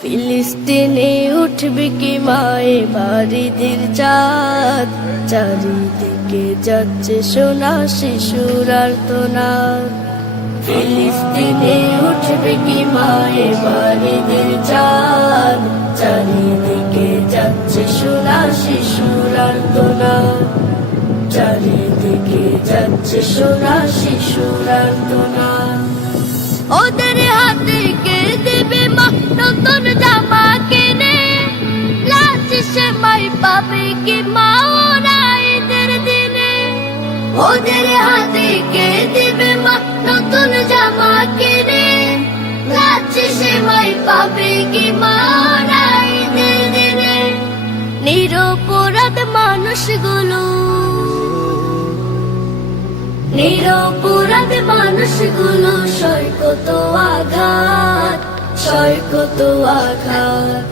ফিলিস্তিনে উঠবে কি মায়ে বাড়িদের চাঁদ, চারিদিকে যাচ্ছে সোনা শিশুর আর্তনাদ। ফিলিস্তিনে উঠবে কি মায়ে বাড়িদের চাঁদ, চারিদিকে যাচ্ছে সোনা শিশুর আর্তনাদ, চারিদিকে যাচ্ছে সোনা শিশুর আর্তনাদ। ওদের হাতে কে দেবে মা নতুন জামা কিনে, লাশ সেমাই পাবে কি মা ওরা ঈদের দিনে। ওদের হাতে কে দেবে মা নতুন জামা কিনে, লাশ সেমাই পাবে কি মা ওরা ঈদের দিনে। নিরপরাধ মানুষগুলো, নিরপরাধ মানুষগুলো সয় কত আঘাত, সয় কত আঘাত।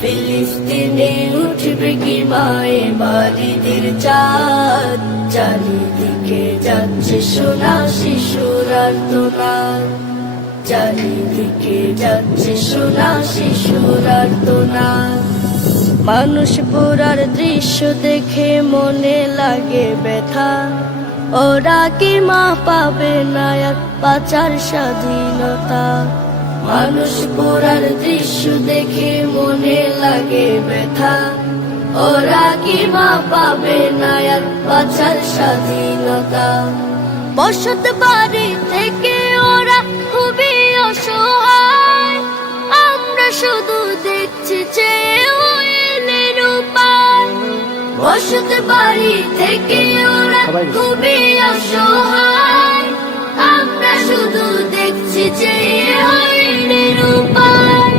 ফিলিস্তিনে উঠবে কি মায়ে বাড়িদের চাঁদ, চারিদিকে যাচ্ছে সোনা শিশুর আর্তনাদ, চারিদিকে যাচ্ছে সোনা শিশুর আর্তনাদ। মানুষ পোড়ার দৃশ্য দেখে মনে লাগে ব্যথা, ওরা কি মা পাবে না এক বাঁচার স্বাধীনতা। মানুষ পোড়ার দৃশ্য দেখে মনে লাগে ব্যথা, ওরা কি মা পাবে না এক বাঁচার স্বাধীনতা। বসত বাড়ি থেকে ওরা খুবই অসহায়, আমরা শুধু দেখছি চেয়ে এলের উপায়। বসত বাড়ি থেকে ওরা খুবই অসহায়, আমরা শুধু দেখছি যে এলের উপায়।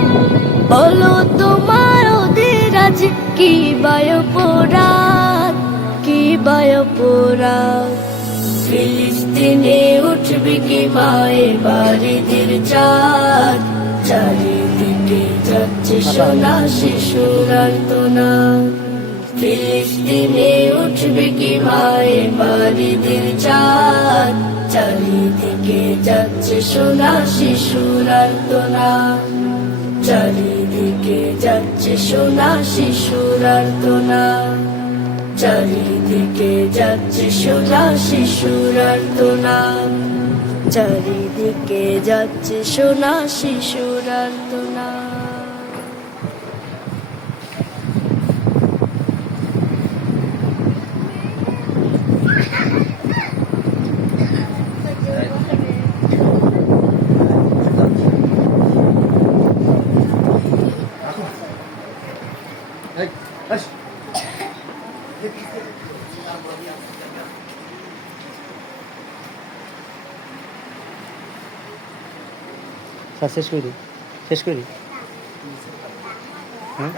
বলো তোমার ওদের আজ কি বায়ুপরাধ, কি বায়ুপরাধ। ফিলিস্তিনে উঠবে কি মায়ে বাড়িদের চাঁদ, চারিদিকে যাচ্ছে সোনা শিশুর আর্তনাদ। ফিলিস্তিনে উঠবে কি মায়ে বাড়িদের চাঁদ, চারিদিকে যাচ্ছে সোনা শিশুর আর্তনাদ, চারিদিকে যাচ্ছে সোনা শিশুর আর্তনাদ, চারিদিকে যাচ্ছে সোনা শিশুর আর্তনাদ, চারিদিকে যাচ্ছে সোনা শিশুর আর্তনাদ। শেষ করে দিই, শেষ করে দিই। হ্যাঁ।